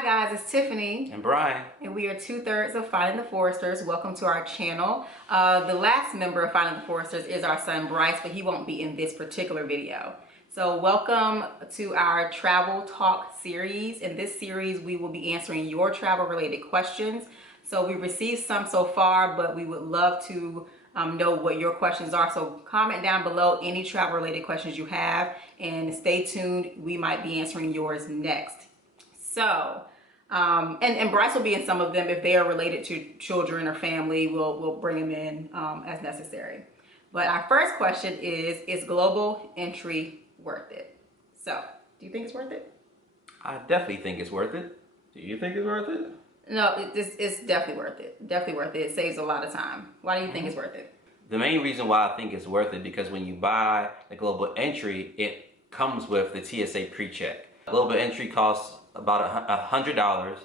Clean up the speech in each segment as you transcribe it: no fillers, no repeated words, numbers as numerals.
Hi guys, it's Tiffany. And Brian. And we are 2/3 of Finding the Forresters. Welcome to our channel. The last member of Finding the Forresters is our son Bryce, but he won't be in this particular video. So welcome to our travel talk series. In this series, we will be answering your travel related questions. So we received some so far, but we would love to know what your questions are. So comment down below any travel related questions you have and stay tuned. We might be answering yours next. So, and Bryce will be in some of them if they are related to children or family. We'll bring them in as necessary. But our first question is global entry worth it? So, do you think it's worth it? I definitely think it's worth it. Do you think it's worth it? No, it's definitely worth it. Definitely worth it. It saves a lot of time. Why do you think it's worth it? The main reason why I think it's worth it because when you buy the global entry, it comes with the TSA pre-check. Global entry costs about $100.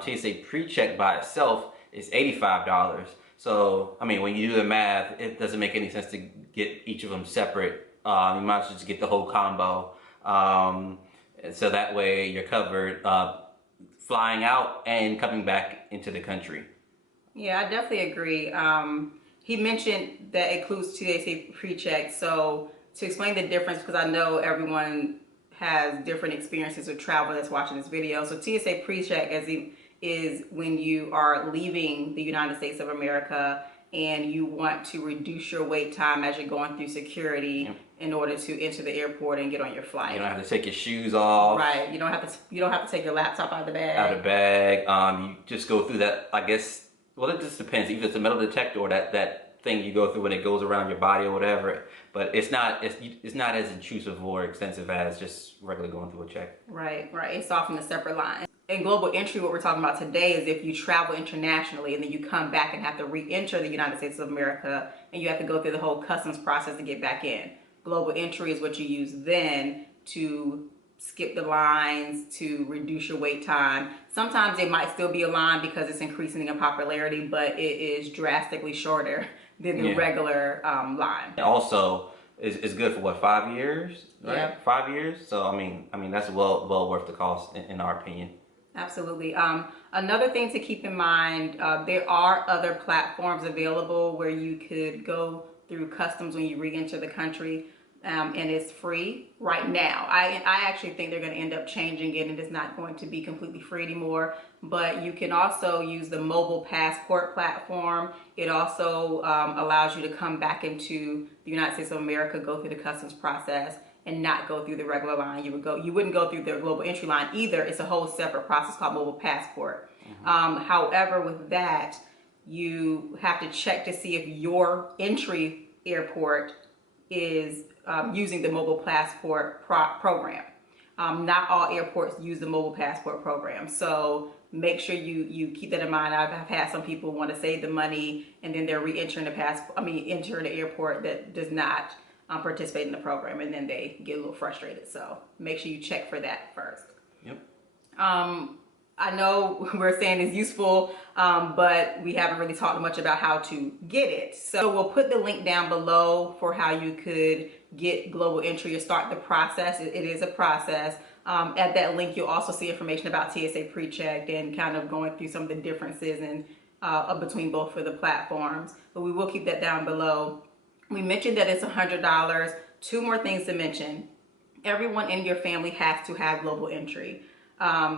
TSA pre-check by itself is $85. So, I mean, when you do the math, it doesn't make any sense to get each of them separate. You might as well just get the whole combo. So that way you're covered flying out and coming back into the country. Yeah, I definitely agree. He mentioned that it includes TSA pre-check. So to explain the difference, because I know everyone has different experiences with travel that's watching this video. So TSA pre-check is when you are leaving the United States of America and you want to reduce your wait time as you're going through security in order to enter the airport and get on your flight. You don't have to take your shoes off. Right. You don't have to take your laptop out of the bag. Out of the bag. You just go through that, I guess, well, it just depends. Either it's a metal detector or that thing you go through when it goes around your body or whatever. But it's not as intrusive or extensive as just regularly going through a check. Right. It's off in a separate line. In global entry, what we're talking about today is if you travel internationally and then you come back and have to re-enter the United States of America and you have to go through the whole customs process to get back in. Global entry is what you use then to skip the lines, to reduce your wait time. Sometimes it might still be a line because it's increasing in popularity, but it is drastically shorter than the regular line. Also, it's good for what, 5 years? Right? Yeah. 5 years. So I mean that's well worth the cost in our opinion. Absolutely. Another thing to keep in mind, there are other platforms available where you could go through customs when you re-enter the country, and it's free right now. I actually think they're going to end up changing it and it's not going to be completely free anymore, but you can also use the mobile passport platform. It also allows you to come back into the United States of America, go through the customs process, and not go through the regular line. You wouldn't go through the global entry line either. It's a whole separate process called mobile passport. However, with that, you have to check to see if your entry airport is using the mobile passport program. Not all airports use the mobile passport program. So make sure you keep that in mind. I've had some people want to save the money and then they're re-entering entering the airport that does not participate in the program, and then they get a little frustrated. So make sure you check for that first. Yep. I know we're saying it's useful, but we haven't really talked much about how to get it. So we'll put the link down below for how you could get global entry or start the process. It is a process. At that link, you'll also see information about TSA pre-check and kind of going through some of the differences between both of the platforms. But we will keep that down below. We mentioned that it's $100. Two more things to mention. Everyone in your family has to have global entry.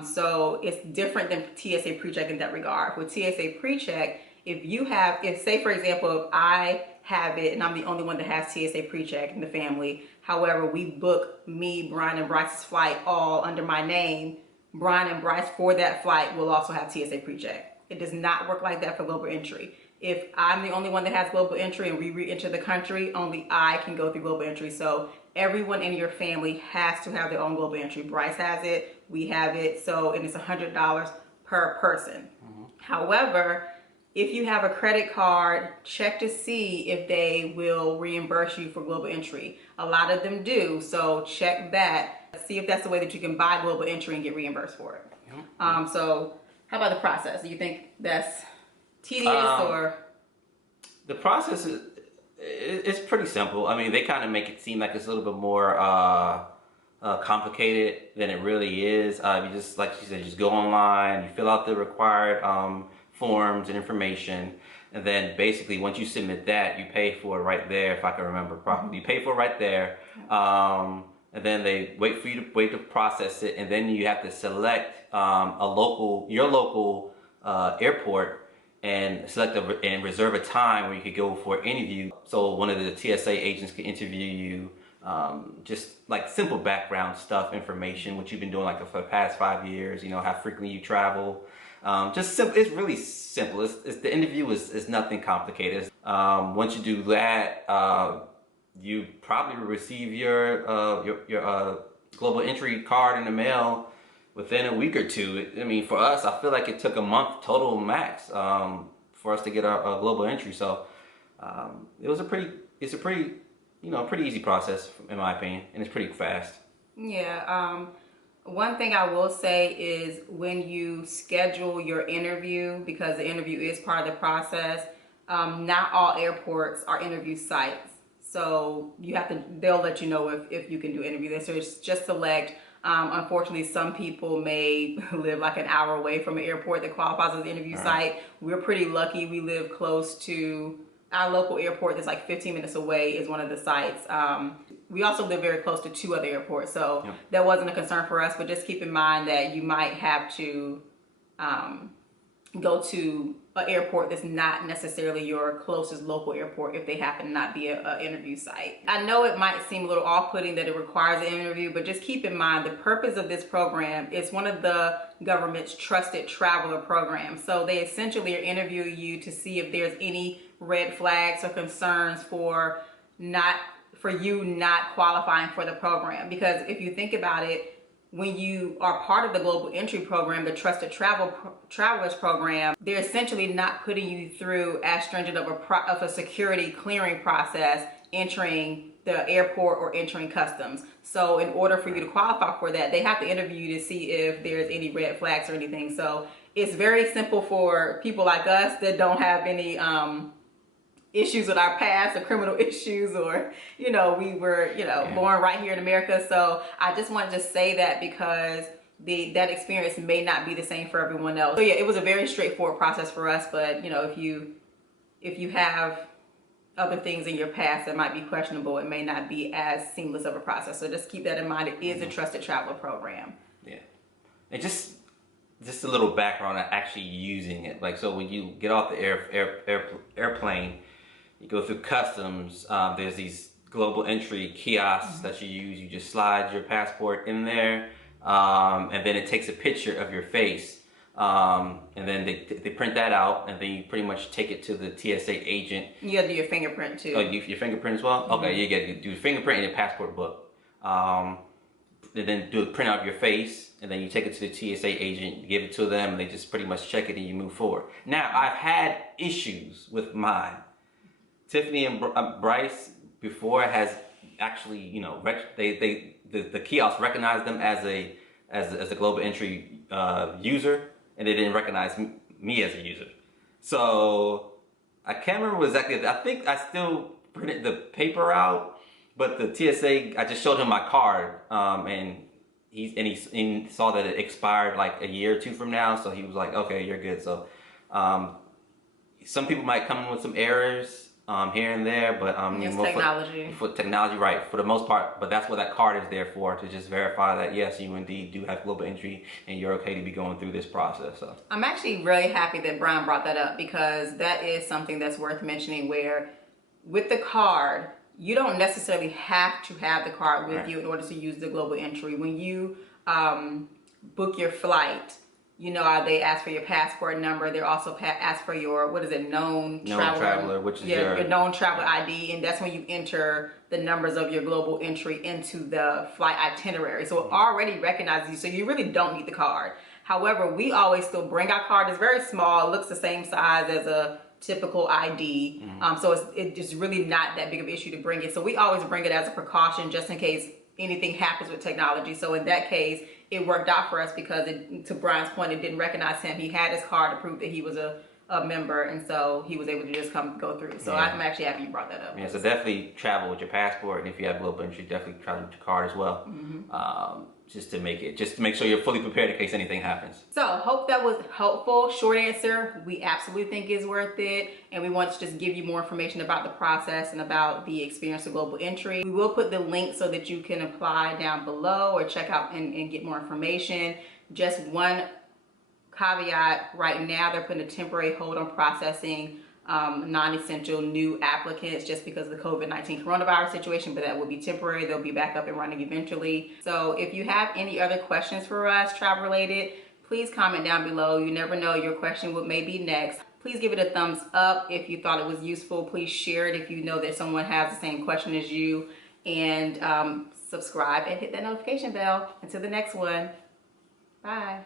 So it's different than TSA pre-check in that regard. With TSA pre-check, if say for example, if I have it and I'm the only one that has TSA pre-check in the family, however, we book me, Brian, and Bryce's flight all under my name, Brian and Bryce for that flight will also have TSA pre-check. It does not work like that for global entry. If I'm the only one that has global entry and we re-enter the country, only I can go through global entry. So everyone in your family has to have their own global entry. Bryce has it, we have it, and it's $100 per person. However, if you have a credit card, check to see if they will reimburse you for global entry. A lot of them do, so check that. See if that's the way that you can buy global entry and get reimbursed for it. So how about the process? Do you think that's tedious or? The process is pretty simple. I mean, they kind of make it seem like it's a little bit more complicated than it really is. You just, like she said, just go online, you fill out the required forms and information, and then basically once you submit that, you pay for it right there, if I can remember properly. You pay for it right there, and then they wait to process it, and then you have to select your local airport and and reserve a time where you could go for an interview. So one of the TSA agents could interview you, just like simple background stuff, information, what you've been doing like for the past 5 years, how frequently you travel. Just simple. It's really simple. The interview is nothing complicated. Once you do that, you probably will receive your global entry card in the mail within a week or two. I mean, for us, I feel like it took a month total max for us to get our global entry. So it's a pretty pretty easy process in my opinion, and it's pretty fast. Yeah. One thing I will say is when you schedule your interview, because the interview is part of the process, not all airports are interview sites. So they'll let you know if you can do interview there. So it's just select. Unfortunately, some people may live like an hour away from an airport that qualifies as an interview site. We're pretty lucky. We live close to our local airport that's like 15 minutes away is one of the sites. We also live very close to 2 other airports, so that wasn't a concern for us, but just keep in mind that you might have to go to an airport that's not necessarily your closest local airport if they happen to not be an interview site. I know it might seem a little off-putting that it requires an interview, but just keep in mind the purpose of this program is one of the government's trusted traveler programs. So they essentially are interviewing you to see if there's any red flags or concerns for you not qualifying for the program. Because if you think about it, when you are part of the global entry program, the trusted travelers program, they're essentially not putting you through as stringent of a security clearing process entering the airport or entering customs. So in order for you to qualify for that, they have to interview you to see if there's any red flags or anything. So it's very simple for people like us that don't have any issues with our past or criminal issues, or we were born right here in America. So I just wanted to say that because that experience may not be the same for everyone else. So yeah, it was a very straightforward process for us, but if you have other things in your past that might be questionable, it may not be as seamless of a process. So just keep that in mind. It is a trusted traveler program. Yeah. And just a little background on actually using it. Like, so when you get off the airplane, you go through customs, there's these global entry kiosks that you use. You just slide your passport in there, and then it takes a picture of your face, and then they print that out, and then you pretty much take it to the TSA agent. You gotta do your fingerprint too. Oh, your fingerprint as well? Okay, you get to do your fingerprint and your passport book. And then do a print out of your face, and then you take it to the TSA agent, give it to them, and they just pretty much check it and you move forward. Now, I've had issues with mine. Tiffany and Bryce before has actually, the kiosk recognized them as a global entry user, and they didn't recognize me as a user. So I can't remember exactly. I think I still printed the paper out, but the TSA, I just showed him my card, and he saw that it expired like a year or 2 from now, so he was like, okay, you're good. So some people might come in with some errors here and there, but it's technology. For technology, right? For the most part, but that's what that card is there for, to just verify that yes, you indeed do have global entry and you're okay to be going through this process. So I'm actually really happy that Brian brought that up, because that is something that's worth mentioning. Where with the card, you don't necessarily have to have the card with you in order to use the global entry. When you book your flight, they ask for your passport number. They also ask for your, known traveler, which is your known traveler ID, and that's when you enter the numbers of your global entry into the flight itinerary. So it already recognizes you, so you really don't need the card. However, we always still bring our card. It's very small. It looks the same size as a typical ID. So it's just really not that big of an issue to bring it. So we always bring it as a precaution, just in case anything happens with technology. So in that case, it worked out for us, because to Brian's point, it didn't recognize him. He had his card to prove that he was a a member, and so he was able to just come go through. So Yeah. I'm actually happy you brought that up. Yeah, so definitely travel with your passport, and if you have global entry, definitely travel with your card as well. Just to make sure you're fully prepared in case anything happens. So hope that was helpful. Short answer, we absolutely think it's worth it, and we want to just give you more information about the process and about the experience of global entry. We will put the link so that you can apply down below or check out and get more information. Just one caveat, right now they're putting a temporary hold on processing non-essential new applicants just because of the COVID-19 coronavirus situation, but that will be temporary. They'll be back up and running eventually. So if you have any other questions for us travel related, please comment down below. You never know, your question may be next. Please give it a thumbs up if you thought it was useful. Please share it if you know that someone has the same question as you, and subscribe and hit that notification bell. Until the next one, bye.